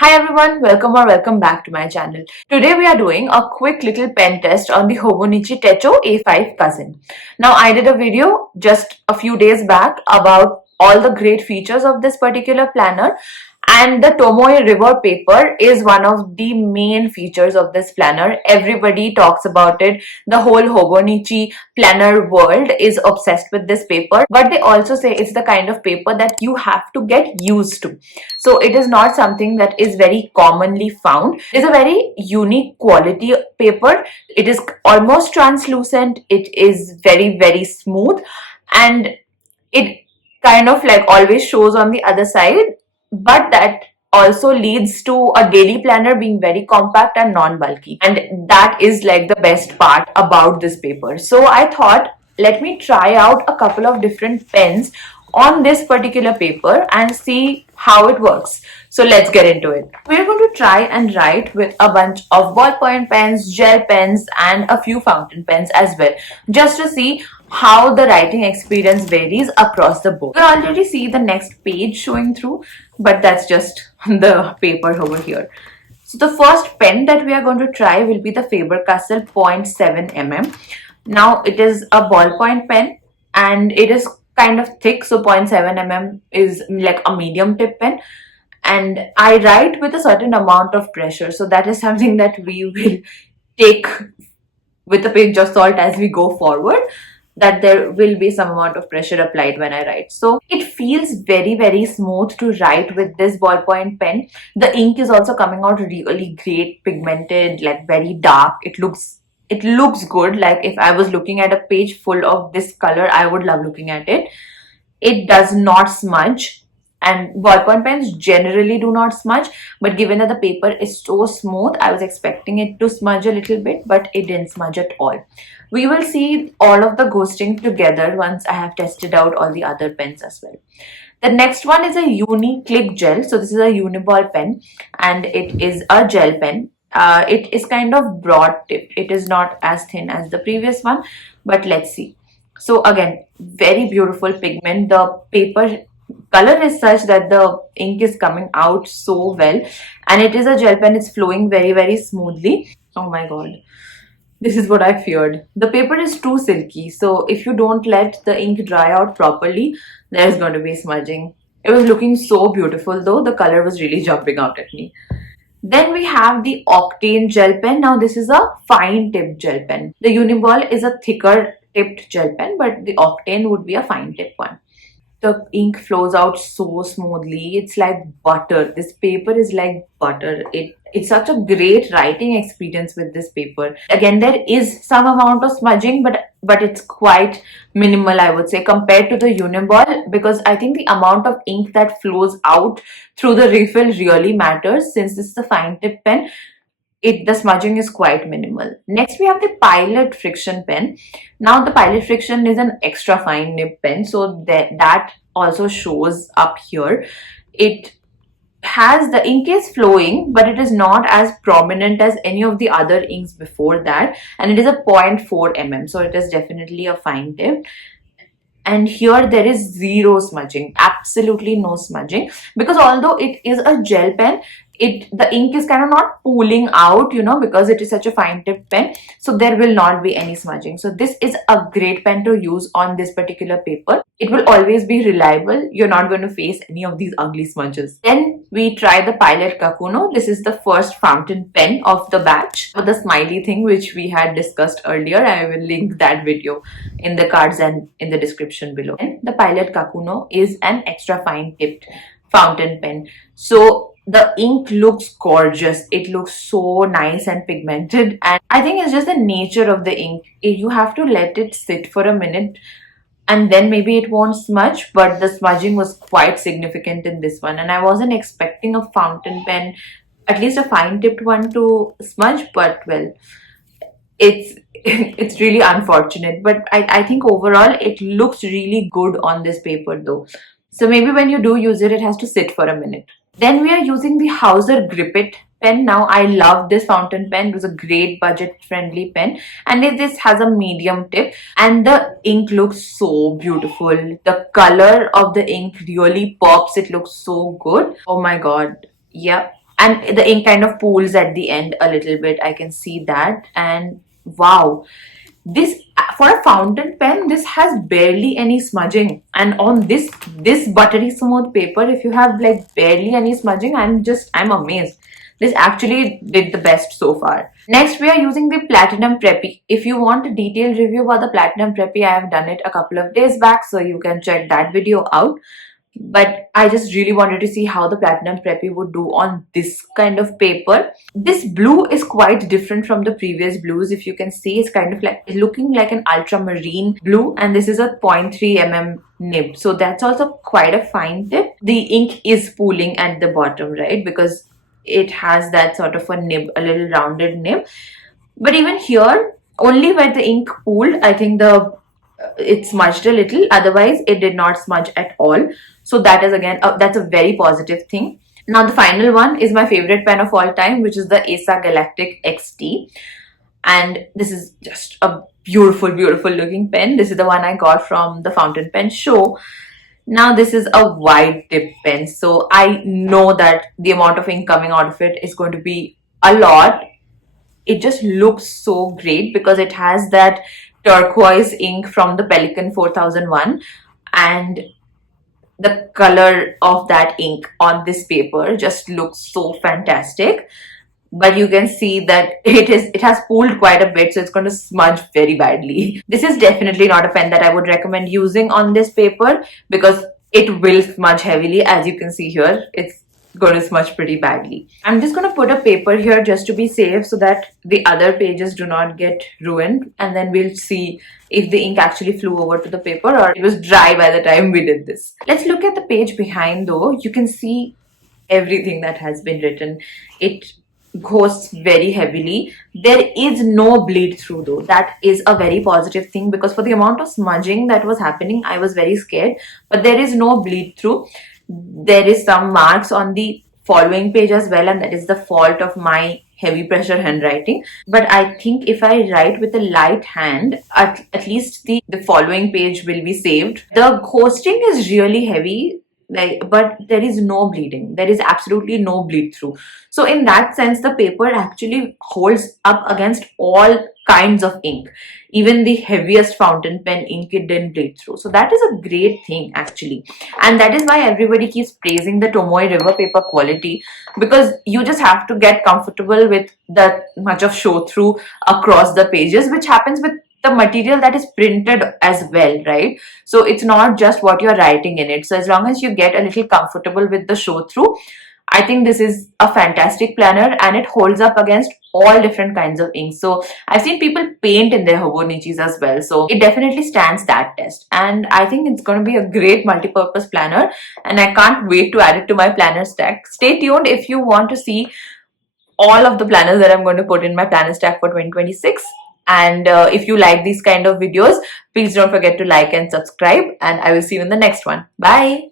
Hi everyone, welcome or welcome back to my channel. Today we are doing a quick little pen test on the Hobonichi Techo A5 Cousin. Now I did a video just a few days back about all the great features of this particular planner, and the Tomoe River Paper is one of the main features of this planner. Everybody talks about it. The whole Hobonichi planner world is obsessed with this paper, but they also say it's the kind of paper that you have to get used to. So it is not something that is very commonly found. It is a very unique quality paper. It is almost translucent. It is very smooth, and it kind of like always shows on the other side, but that also leads to a daily planner being very compact and non-bulky, and that is like the best part about this paper. So I thought, let me try out a couple of different pens on this particular paper and see how it works. So let's get into it. We're going to try and write with a bunch of ballpoint pens, gel pens, and a few fountain pens as well, just to see how the writing experience varies across the board. You can already see the next page showing through, but that's just the paper over here. So the first pen that we are going to try will be the Faber-Castell 0.7 mm. Now it is a ballpoint pen and it is kind of thick, so 0.7 mm is like a medium tip pen, and I write with a certain amount of pressure, so that is something that we will take with a pinch of salt as we go forward, that there will be some amount of pressure applied when I write. So it feels very smooth to write with this ballpoint pen. The ink is also coming out really great, pigmented, like very dark. It looks good. Like if I was looking at a page full of this color, I would love looking at it. It does not smudge, and ballpoint pens generally do not smudge, but given that the paper is so smooth, I was expecting it to smudge a little bit, but it didn't smudge at all. We will see all of the ghosting together once I have tested out all the other pens as well. The next one is a Uni Clip Gel. So this is a Uniball pen and it is a gel pen. It is kind of broad tip. It is not as thin as the previous one, but let's see. So again, very beautiful pigment. The paper color is such that the ink is coming out so well, and it is a gel pen. It's flowing very smoothly. Oh my god. This is what I feared. The paper is too silky, so if you don't let the ink dry out properly, there's going to be smudging. It was looking so beautiful though. The color was really jumping out at me. Then we have the Octane gel pen. Now this is a fine tipped gel pen. The Uniball is a thicker tipped gel pen, but the Octane would be a fine tip one. The ink flows out so smoothly. It's like butter. This paper is like butter. It's such a great writing experience with this paper. Again, there is some amount of smudging, but it's quite minimal, I would say, compared to the Uniball, because I think the amount of ink that flows out through the refill really matters. Since this is a fine tip pen, the smudging is quite minimal. Next we have the Pilot Frixion pen. Now the Pilot Frixion is an extra fine nib pen, so that also shows up here. It has, the ink is flowing, but it is not as prominent as any of the other inks before that, and it is a 0.4 mm, so it is definitely a fine tip. And here there is zero smudging, absolutely no smudging, because although it is a gel pen, the ink is kind of not pooling out, because it is such a fine tip pen, so there will not be any smudging. So this is a great pen to use on this particular paper. It will always be reliable. You're not going to face any of these ugly smudges. Then we try the Pilot Kakuno. This is the first fountain pen of the batch with the smiley thing, which we had discussed earlier. I will link that video in the cards and in the description below. And the Pilot Kakuno is an extra fine tipped fountain pen. So the ink looks gorgeous. It looks so nice and pigmented, and I think it's just the nature of the ink. You have to let it sit for a minute and then maybe it won't smudge, but the smudging was quite significant in this one, and I wasn't expecting a fountain pen, at least a fine tipped one, to smudge, but well, it's really unfortunate. But I think overall it looks really good on this paper though. So maybe when you do use it, it has to sit for a minute. Then we are using the Hauser Grip pen. Now I love this fountain pen. It was a great budget friendly pen, and this has a medium tip, and the ink looks so beautiful. The color of the ink really pops. It looks so good. Oh my god. Yeah, and the ink kind of pools at the end a little bit. I can see that. And wow, this, for a fountain pen, this has barely any smudging. And on this buttery smooth paper, if you have like barely any smudging, I'm amazed. This actually did the best so far. Next, we are using the Platinum Preppy. If you want a detailed review about the Platinum Preppy, I have done it a couple of days back, so you can check that video out. But I just really wanted to see how the Platinum Preppy would do on this kind of paper. This blue is quite different from the previous blues. If you can see, it's kind of like looking like an ultramarine blue, and this is a 0.3 mm nib, so that's also quite a fine tip. The ink is pooling at the bottom, right, because it has that sort of a nib, a little rounded nib. But even here, only where the ink pooled, I think it smudged a little. Otherwise, it did not smudge at all. So that is again, that's a very positive thing. Now the final one is my favorite pen of all time, which is the ASA Galactic XT. And this is just a beautiful, beautiful looking pen. This is the one I got from the fountain pen show. Now this is a wide tip pen, so I know that the amount of ink coming out of it is going to be a lot. It just looks so great because it has that turquoise ink from the Pelikan 4001, and the color of that ink on this paper just looks so fantastic. But you can see that it has pooled quite a bit, so it's going to smudge very badly. This is definitely not a pen that I would recommend using on this paper because it will smudge heavily. As you can see here, it's going to smudge pretty badly. I'm just going to put a paper here just to be safe so that the other pages do not get ruined, and then we'll see if the ink actually flew over to the paper or it was dry by the time we did this. Let's look at the page behind though. You can see everything that has been written. It goes very heavily. There is no bleed through though. That is a very positive thing because for the amount of smudging that was happening, I was very scared. But there is no bleed through. There is some marks on the following page as well, and that is the fault of my heavy pressure handwriting. But I think if I write with a light hand, at least the following page will be saved. The ghosting is really heavy, but there is no bleeding. There is absolutely no bleed through. So in that sense, the paper actually holds up against all kinds of ink. Even the heaviest fountain pen ink, it didn't bleed through. So that is a great thing actually. And that is why everybody keeps praising the Tomoe River Paper quality, because you just have to get comfortable with that much of show through across the pages, which happens with the material that is printed as well, right? So it's not just what you're writing in it. So as long as you get a little comfortable with the show through, I think this is a fantastic planner, and it holds up against all different kinds of inks. So I've seen people paint in their Hobonichis as well. So it definitely stands that test. And I think it's going to be a great multi-purpose planner, and I can't wait to add it to my planner stack. Stay tuned if you want to see all of the planners that I'm going to put in my planner stack for 2026. And if you like these kind of videos, please don't forget to like and subscribe, and I will see you in the next one. Bye.